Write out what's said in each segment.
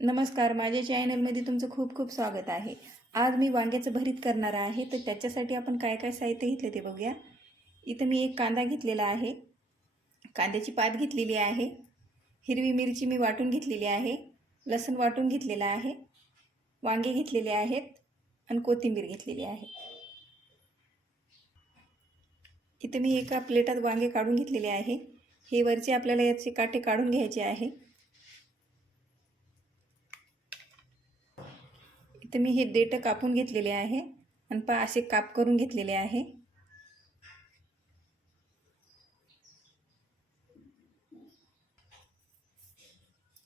नमस्कार माझ्या चॅनलमध्ये तुमचं खूप खूप स्वागत आहे. आज मी वांग्याचं भरीत करणार आहे तर त्याच्यासाठी आपण काय काय साहित्य घेतले ते बघूया. इथं मी एक कांदा घेतलेला आहे. कांद्याची पात घेतलेली आहे. हिरवी मिरची मी वाटून घेतलेली आहे. लसूण वाटून घेतलेला आहे. वांगे घेतलेले आहेत आणि कोथिंबीर घेतलेली आहे. इथं मी एका प्लेटात वांगे काढून घेतलेले आहे. हे वरचे आपल्याला याचे काटे काढून घ्यायचे आहे. तर मी हे देठं कापून घेतलेले आहे आणि पा असे काप करून घेतलेले आहे.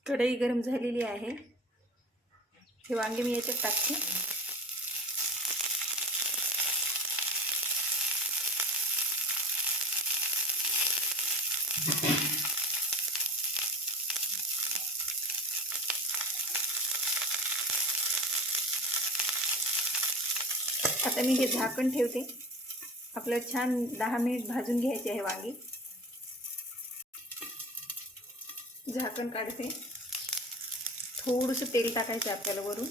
कढई गरम झालेली आहे. हे वांगे मी याच्यात टाकते. आता मी हे झाकण ठेवते. आपलं छान दहा मिनिट भाजून घ्यायचे आहे वांगी. झाकण काढते. थोडंसं तेल टाकायचं आपल्याला वरून.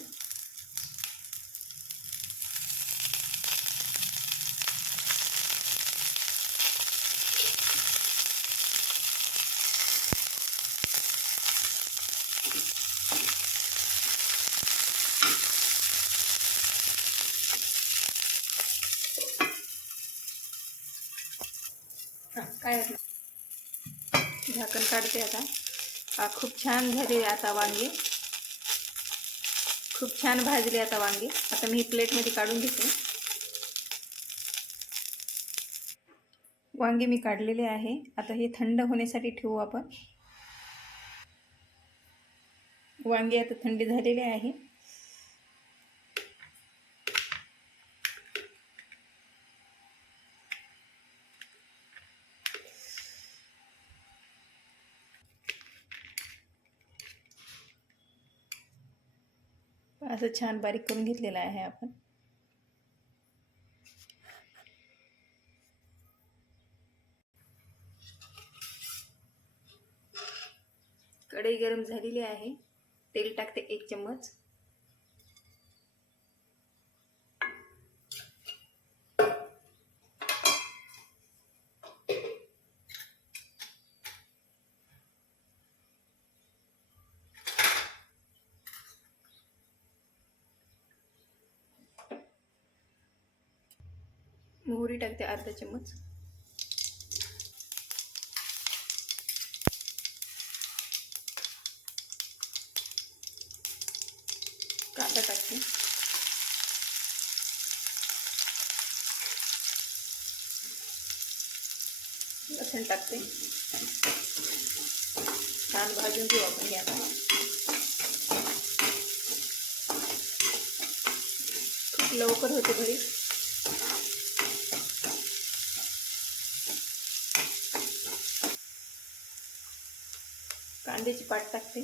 काय झाकण काढते आता. हा खूप छान झाले आता वांगे. खूप छान भाजली आता वांगे. आता मी प्लेटमध्ये काढून घेते. वांगे मी काढलेले आहे. आता हे थंड होण्यासाठी ठेवू आपण. वांगे आता थंडी झालेले आहे. असं छान बारीक करून घेतलेलं आहे आपण. कढई गरम झालेली आहे. तेल टाकते एक चम्मच. मोहरी टाकते अर्धा चम्मच. कांदा टाकते. लसूण टाकते. छान भाजून घेऊ आपण हे आता. लवकर होते घरी. कांद्याची पाट टाकते.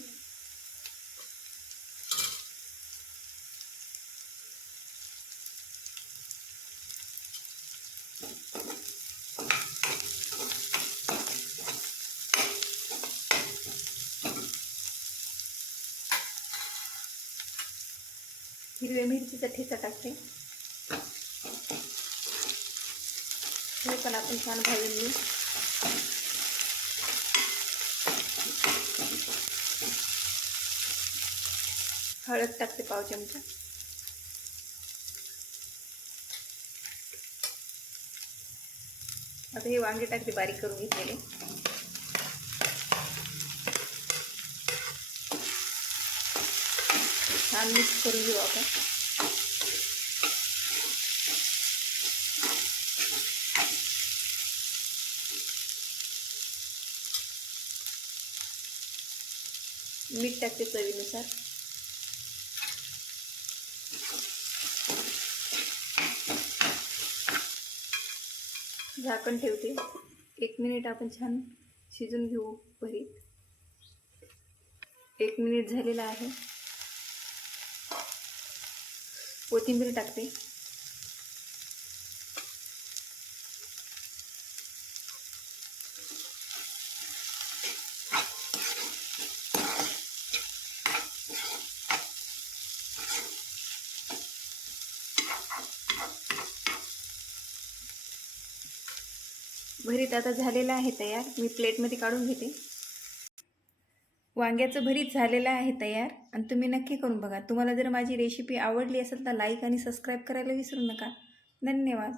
हिरव्या मिरचीचा ठेचा टाकते. हे पण आपण छान भाजून घेऊ. हळद टाकते पाव चमचा. आता हे वांगे टाकते बारीक करून घेतलेले. छान मिक्स करून घेऊ आपण. मीठ टाकते चवीनुसार. झाकण ठेवते. एक मिनिट आपण छान शिजून घेऊ भरीत. एक मिनिट झालेला आहे. कोथिंबीर टाकते. भरीत आता झालेलं आहे तयार. मी प्लेटमध्ये काढून घेते. वांग्याचं भरीत झालेलं आहे तयार. आणि तुम्ही नक्की करून बघा. तुम्हाला जर माझी रेसिपी आवडली असेल तर लाईक आणि सबस्क्राईब करायला विसरू नका. धन्यवाद.